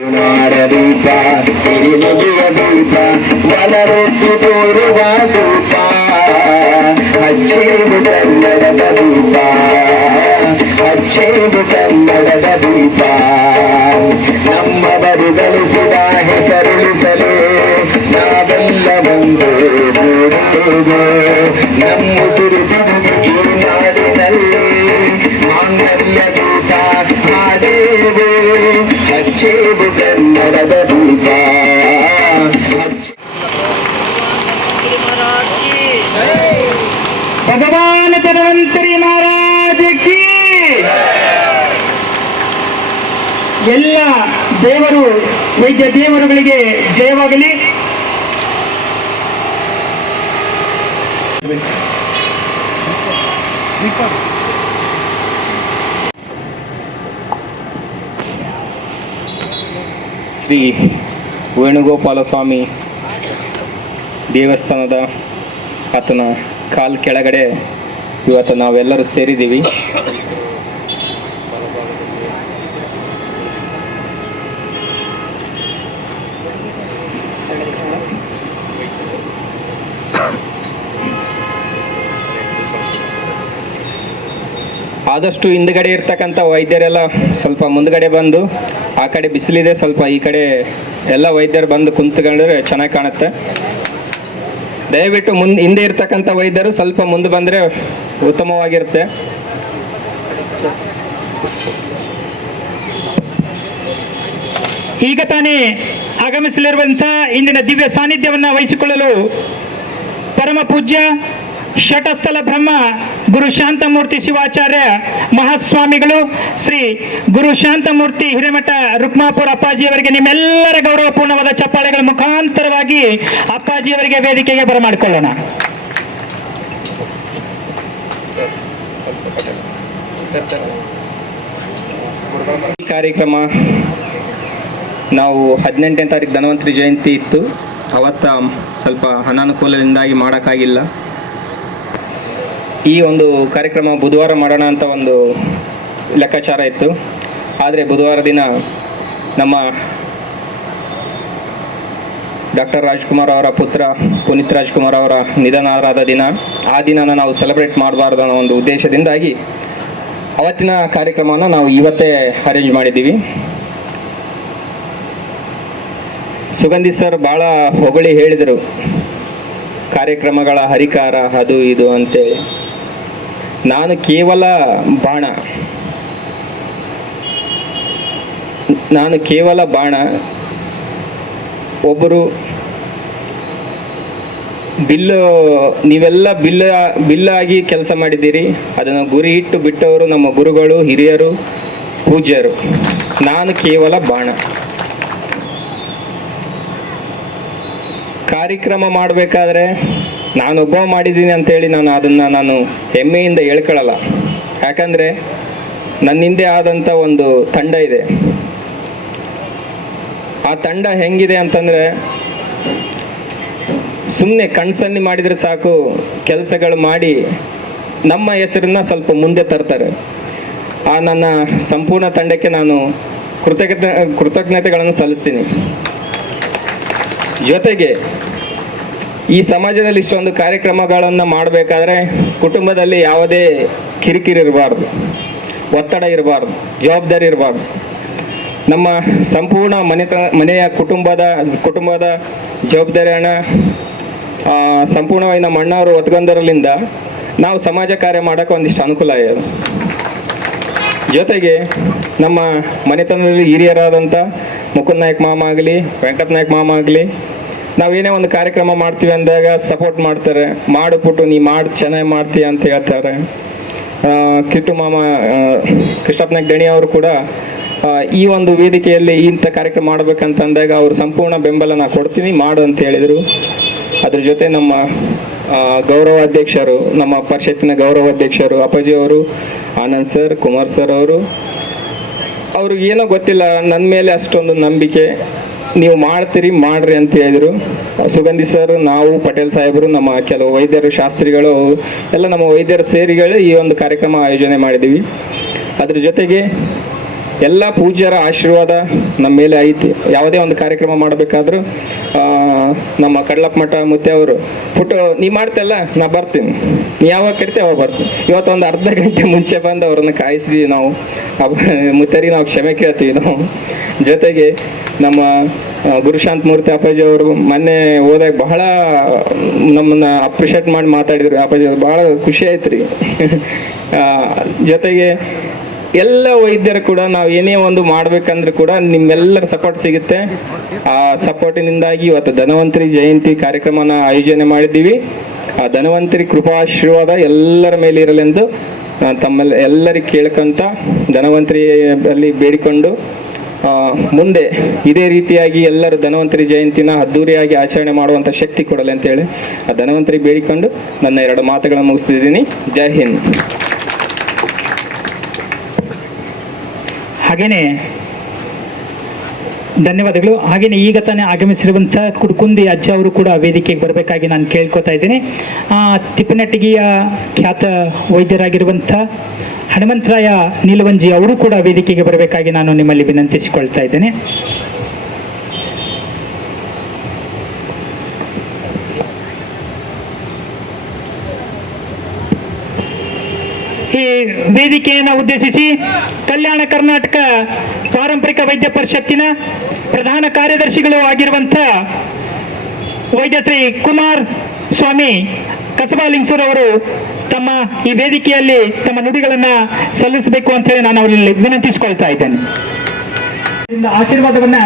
ರೂಪ ಸಿರಿನುಡಿಯ ದೀಪ ಮನರೊಟ್ಟು ತೋರುವ ರೂಪ ಹಚ್ಚೇದು ಕನ್ನಡದ ದೀಪ ಹಚ್ಚೇದು ಕನ್ನಡದ ದೀಪ ನಮ್ಮ ಬದು ಗಳಿಸಿದ ಹೆಸರುಳಿಸಲು ನಾವೆಲ್ಲ ಮುಂದೆ ಮೂಡುವುದು ನಮ್ಮ ಸಿರಿಸಿರುವುದು ಈ ನಾಡಿನಲ್ಲಿ ಮಾಂಗಲ್ಯ ದೀಪ ಹಾಡೇವು ಹಚ್ಚೇವು ಕನ್ನಡದ ದೀಪ ಭಗವಾನ್ ಧನ್ವಂತರಿ ಮಹಾರಾಜ ಕಿ! ಎಲ್ಲ ದೇವರು ವೈದ್ಯ ದೇವರುಗಳಿಗೆ ಜಯವಾಗಲಿ. ಶ್ರೀ ವೇಣುಗೋಪಾಲ ಸ್ವಾಮಿ ದೇವಸ್ಥಾನದ ಆತನ ಕಾಲ್ ಕೆಳಗಡೆ ಇವತ್ತು ನಾವೆಲ್ಲರೂ ಸೇರಿದ್ದೀವಿ. ಆದಷ್ಟು ಹಿಂದ್ಗಡೆ ಇರ್ತಕ್ಕಂಥ ವೈದ್ಯರೆಲ್ಲ ಸ್ವಲ್ಪ ಮುಂದ್ಗಡೆ ಬಂದು ಆ ಕಡೆ ಬಿಸಿಲಿದೆ, ಸ್ವಲ್ಪ ಈ ಕಡೆ ಎಲ್ಲ ವೈದ್ಯರು ಬಂದು ಕುಂತ್ಕೊಂಡ್ರೆ ಚೆನ್ನಾಗಿ ಕಾಣುತ್ತೆ. ದಯವಿಟ್ಟು ಮುಂದೆ, ಹಿಂದೆ ಇರ್ತಕ್ಕಂಥ ವೈದ್ಯರು ಸ್ವಲ್ಪ ಮುಂದೆ ಬಂದರೆ ಉತ್ತಮವಾಗಿರುತ್ತೆ. ಈಗ ತಾನೇ ಆಗಮಿಸಲಿರುವಂತಹ ಇಂದಿನ ದಿವ್ಯ ಸಾನ್ನಿಧ್ಯವನ್ನ ವಹಿಸಿಕೊಳ್ಳಲು ಪರಮ ಪೂಜ್ಯ ಶಟಸ್ಥಲ ಬ್ರಹ್ಮ, ಗುರು ಶಾಂತಮೂರ್ತಿ ಶಿವಾಚಾರ್ಯ, ಮಹಾಸ್ವಾಮಿಗಳು, ಶ್ರೀ ಗುರು ಶಾಂತಮೂರ್ತಿ ಹಿರೇಮಠ ರುಕ್ಮಾಪುರ ಅಪ್ಪಾಜಿಯವರಿಗೆ ನಿಮ್ಮೆಲ್ಲರ ಗೌರವಪೂರ್ಣವಾದ ಚಪ್ಪಾಳೆಗಳ ಮುಖಾಂತರವಾಗಿ ಅಪ್ಪಾಜಿಯವರಿಗೆ ವೇದಿಕೆಗೆ ಬರಮಾಡಿಕೊಳ್ಳೋಣ. ಈ ಕಾರ್ಯಕ್ರಮ ನಾವು ಹದಿನೆಂಟನೇ ತಾರೀಕು ಧನ್ವಂತರಿ ಜಯಂತಿ ಇತ್ತು. ಅವತ್ತ ಸ್ವಲ್ಪ ಅನಾನುಕೂಲದಿಂದಾಗಿ ಮಾಡೋಕ್ಕಾಗಿಲ್ಲ. ಈ ಒಂದು ಕಾರ್ಯಕ್ರಮ ಬುಧವಾರ ಮಾಡೋಣ ಅಂತ ಒಂದು ಲೆಕ್ಕಾಚಾರ ಇತ್ತು. ಆದರೆ ಬುಧವಾರ ದಿನ ನಮ್ಮ ಡಾಕ್ಟರ್ ರಾಜ್ಕುಮಾರ್ ಅವರ ಪುತ್ರ ಪುನೀತ್ ರಾಜ್ಕುಮಾರ್ ಅವರ ನಿಧನರಾದ ದಿನ, ಆ ದಿನನ ನಾವು ಸೆಲೆಬ್ರೇಟ್ ಮಾಡಬಾರ್ದು ಅನ್ನೋ ಒಂದು ಉದ್ದೇಶದಿಂದಾಗಿ ಅವತ್ತಿನ ಕಾರ್ಯಕ್ರಮವನ್ನು ನಾವು ಇವತ್ತೇ ಅರೇಂಜ್ ಮಾಡಿದ್ದೀವಿ. ಸುಗಂಧಿ ಸರ್ ಭಾಳ ಹೊಗಳಿ ಹೇಳಿದರು, ಕಾರ್ಯಕ್ರಮಗಳ ಹರಿಕಾರ ಅದು ಇದು ಅಂತೇಳಿ. ನಾನು ಕೇವಲ ಬಾಣ. ನಾನು ಕೇವಲ ಬಾಣ. ಒಬ್ಬರು ಬಿಲ್ಲು, ನೀವೆಲ್ಲ ಬಿಲ್ಲ, ಬಿಲ್ಲಾಗಿ ಕೆಲಸ ಮಾಡಿದ್ದೀರಿ. ಅದನ್ನು ಗುರಿ ಇಟ್ಟು ಬಿಟ್ಟವರು ನಮ್ಮ ಗುರುಗಳು, ಹಿರಿಯರು, ಪೂಜ್ಯರು. ನಾನು ಕೇವಲ ಬಾಣ. ಕಾರ್ಯಕ್ರಮ ಮಾಡಬೇಕಾದ್ರೆ ನಾನೊಬ್ಬ ಮಾಡಿದ್ದೀನಿ ಅಂತೇಳಿ ನಾನು ಅದನ್ನು ನಾನು ಹೆಮ್ಮೆಯಿಂದ ಹೇಳ್ಕೊಳ್ಳಲ್ಲ. ಯಾಕಂದರೆ ನನ್ನ ಹಿಂದೆ ಆದಂಥ ಒಂದು ತಂಡ ಇದೆ. ಆ ತಂಡ ಹೆಂಗಿದೆ ಅಂತಂದರೆ ಸುಮ್ಮನೆ ಕಣ್ಸನ್ನಿ ಮಾಡಿದರೆ ಸಾಕು ಕೆಲಸಗಳು ಮಾಡಿ ನಮ್ಮ ಹೆಸರನ್ನ ಸ್ವಲ್ಪ ಮುಂದೆ ತರ್ತಾರೆ. ಆ ನನ್ನ ಸಂಪೂರ್ಣ ತಂಡಕ್ಕೆ ನಾನು ಕೃತಜ್ಞತೆ ಕೃತಜ್ಞತೆಗಳನ್ನು ಸಲ್ಲಿಸ್ತೀನಿ. ಜೊತೆಗೆ ಈ ಸಮಾಜದಲ್ಲಿ ಇಷ್ಟೊಂದು ಕಾರ್ಯಕ್ರಮಗಳನ್ನು ಮಾಡಬೇಕಾದ್ರೆ ಕುಟುಂಬದಲ್ಲಿ ಯಾವುದೇ ಕಿರಿಕಿರಿ ಇರಬಾರ್ದು, ಒತ್ತಡ ಇರಬಾರ್ದು, ಜವಾಬ್ದಾರಿ ಇರಬಾರ್ದು. ನಮ್ಮ ಸಂಪೂರ್ಣ ಮನೆತ ಮನೆಯ ಕುಟುಂಬದ ಕುಟುಂಬದ ಜವಾಬ್ದಾರಿಯನ್ನು ಸಂಪೂರ್ಣವಾಗಿ ನಮ್ಮ ಅಣ್ಣವರು ಒತ್ಕೊಂಡರಲ್ಲಿಂದ ನಾವು ಸಮಾಜ ಕಾರ್ಯ ಮಾಡೋಕ್ಕೆ ಒಂದಿಷ್ಟು ಅನುಕೂಲ ಇದೆ ಜೊತೆಗೆ ನಮ್ಮ ಮನೆತನದಲ್ಲಿ ಹಿರಿಯರಾದಂಥ ಮುಕುಂದ್ ನಾಯಕ್ ಮಾಮ ಆಗಲಿ, ವೆಂಕಟ ಮಾಮ ಆಗಲಿ ನಾವೇನೇ ಒಂದು ಕಾರ್ಯಕ್ರಮ ಮಾಡ್ತೀವಿ ಅಂದಾಗ ಸಪೋರ್ಟ್ ಮಾಡ್ತಾರೆ. ಮಾಡಿಬಿಟ್ಟು ನೀ ಮಾಡಿ, ಚೆನ್ನಾಗಿ ಮಾಡ್ತೀಯ ಅಂತ ಹೇಳ್ತಾರೆ. ಕಿಟ್ಟು ಮಾಮ ಕೃಷ್ಣಪ್ಪನ ದಣಿ ಅವರು ಕೂಡ ಈ ಒಂದು ವೇದಿಕೆಯಲ್ಲಿ ಇಂಥ ಕಾರ್ಯಕ್ರಮ ಮಾಡ್ಬೇಕಂತ ಅಂದಾಗ ಅವರು ಸಂಪೂರ್ಣ ಬೆಂಬಲ ನಾ ಕೊಡ್ತೀನಿ, ಮಾಡು ಅಂತ ಹೇಳಿದರು. ಅದ್ರ ಜೊತೆ ನಮ್ಮ ಗೌರವಾಧ್ಯಕ್ಷರು, ನಮ್ಮ ಪರಿಷತ್ತಿನ ಗೌರವ ಅಧ್ಯಕ್ಷರು ಅಪ್ಪಾಜಿ ಅವರು, ಆನಂದ್ ಸರ್, ಕುಮಾರ್ ಸರ್ ಅವರು, ಅವ್ರಿಗೆ ಏನೋ ಗೊತ್ತಿಲ್ಲ ನನ್ನ ಮೇಲೆ ಅಷ್ಟೊಂದು ನಂಬಿಕೆ. ನೀವು ಮಾಡ್ತೀರಿ, ಮಾಡ್ರಿ ಅಂತ ಹೇಳಿದರು. ಸುಗಂಧಿ ಸರ್, ನಾವು ಪಟೇಲ್ ಸಾಹೇಬರು, ನಮ್ಮ ಕೆಲವು ವೈದ್ಯರು, ಶಾಸ್ತ್ರಿಗಳು, ಎಲ್ಲ ನಮ್ಮ ವೈದ್ಯರು ಸೇರಿಗಳು ಈ ಒಂದು ಕಾರ್ಯಕ್ರಮ ಆಯೋಜನೆ ಮಾಡಿದ್ದೀವಿ. ಅದ್ರ ಜೊತೆಗೆ ಎಲ್ಲ ಪೂಜ್ಯರ ಆಶೀರ್ವಾದ ನಮ್ಮ ಮೇಲೆ ಐತಿ. ಯಾವುದೇ ಒಂದು ಕಾರ್ಯಕ್ರಮ ಮಾಡಬೇಕಾದ್ರೂ ನಮ್ಮ ಕಡ್ಲಪ್ಪ ಮಠ ಮುತ್ತೆ ಅವರು ಫೋಟೋ ನೀ ಮಾಡ್ತಲ್ಲ, ನಾ ಬರ್ತೀನಿ. ನೀ ಯಾವಾಗ ಕರಿತೆ ಅವಾಗ ಬರ್ತೀನಿ. ಇವತ್ತು ಒಂದು ಅರ್ಧ ಗಂಟೆ ಮುಂಚೆ ಬಂದು ಅವ್ರನ್ನ ಕಾಯಿಸಿದ್ವಿ ನಾವು. ಮುತ್ತರಿಗೆ ನಾವು ಕ್ಷಮೆ ಕೇಳ್ತೀವಿ ನಾವು. ಜೊತೆಗೆ ನಮ್ಮ ಗುರುಶಾಂತ್ ಮೂರ್ತಿ ಅಪ್ಪಾಜಿ ಅವರು ಮೊನ್ನೆ ಹೋದಾಗ ಬಹಳ ನಮ್ಮನ್ನ ಅಪ್ರಿಷಿಯೇಟ್ ಮಾಡಿ ಮಾತಾಡಿದ್ರು ಅಪ್ಪಾಜಿ ಅವ್ರು. ಬಹಳ ಖುಷಿ ಆಯ್ತು ರೀ. ಜೊತೆಗೆ ಎಲ್ಲ ವೈದ್ಯರು ಕೂಡ ನಾವು ಏನೇ ಒಂದು ಮಾಡ್ಬೇಕಂದ್ರೆ ಕೂಡ ನಿಮ್ಮೆಲ್ಲರ ಸಪೋರ್ಟ್ ಸಿಗುತ್ತೆ. ಆ ಸಪೋರ್ಟಿನಿಂದಾಗಿ ಇವತ್ತು ಧನವಂತರಿ ಜಯಂತಿ ಕಾರ್ಯಕ್ರಮನ ಆಯೋಜನೆ ಮಾಡಿದ್ದೀವಿ. ಆ, ಧನವಂತರಿ ಕೃಪಾಶೀರ್ವಾದ ಎಲ್ಲರ ಮೇಲೆ ಇರಲೆಂದು ನಾನು ತಮ್ಮಲ್ಲಿ ಎಲ್ಲರಿಗೆ ಕೇಳ್ಕೊಂತ ಧನವಂತರಿ ಅಲ್ಲಿ ಬೇಡಿಕೊಂಡು ಮುಂದೆ ಇದೇ ರೀತಿಯಾಗಿ ಎಲ್ಲರೂ ಧನವಂತರಿ ಜಯಂತಿನ ಅದ್ದೂರಿಯಾಗಿ ಆಚರಣೆ ಮಾಡುವಂಥ ಶಕ್ತಿ ಕೊಡಲಿ ಅಂತೇಳಿ ಆ ಧನವಂತರಿ ಬೇಡಿಕೊಂಡು ನನ್ನ ಎರಡು ಮಾತುಗಳನ್ನು ಮುಗಿಸ್ತಿದ್ದೀನಿ. ಜೈ ಹಿಂದ್. ಹಾಗೇನೆ ಧನ್ಯವಾದಗಳು. ಹಾಗೇನೆ ಈಗ ತಾನೇ ಆಗಮಿಸಿರುವಂಥ ಕುರ್ಕುಂದಿ ಅಜ್ಜ ಅವರು ಕೂಡ ವೇದಿಕೆಗೆ ಬರಬೇಕಾಗಿ ನಾನು ಕೇಳ್ಕೊತಾ ಇದ್ದೀನಿ. ತಿಪ್ಪನಟ್ಟಿಗೆಯ ಖ್ಯಾತ ವೈದ್ಯರಾಗಿರುವಂಥ ಹನುಮಂತರಾಯ ನೀಲವಂಜಿ ಅವರು ಕೂಡ ವೇದಿಕೆಗೆ ಬರಬೇಕಾಗಿ ನಾನು ನಿಮ್ಮಲ್ಲಿ ವಿನಂತಿಸಿಕೊಳ್ತಾ ಇದ್ದೇನೆ. ಈ ವೇದಿಕೆಯನ್ನು ಉದ್ದೇಶಿಸಿ ಕಲ್ಯಾಣ ಕರ್ನಾಟಕ ಪಾರಂಪರಿಕ ವೈದ್ಯ ಪರಿಷತ್ತಿನ ಪ್ರಧಾನ ಕಾರ್ಯದರ್ಶಿಗಳು ಆಗಿರುವಂಥ ವೈದ್ಯ ಶ್ರೀ ಕುಮಾರ್ ಸ್ವಾಮಿ ಕಸಬಾಲಿಂಗ್ಸೂರ್ ಅವರು ತಮ್ಮ ಈ ವೇದಿಕೆಯಲ್ಲಿ ತಮ್ಮ ನುಡಿಗಳನ್ನು ಸಲ್ಲಿಸಬೇಕು ಅಂತ ಹೇಳಿ ನಾನು ಅವರಲ್ಲಿ ವಿನಂತಿಸಿಕೊಳ್ತಾ ಇದ್ದೇನೆ. ಆಶೀರ್ವಾದವನ್ನ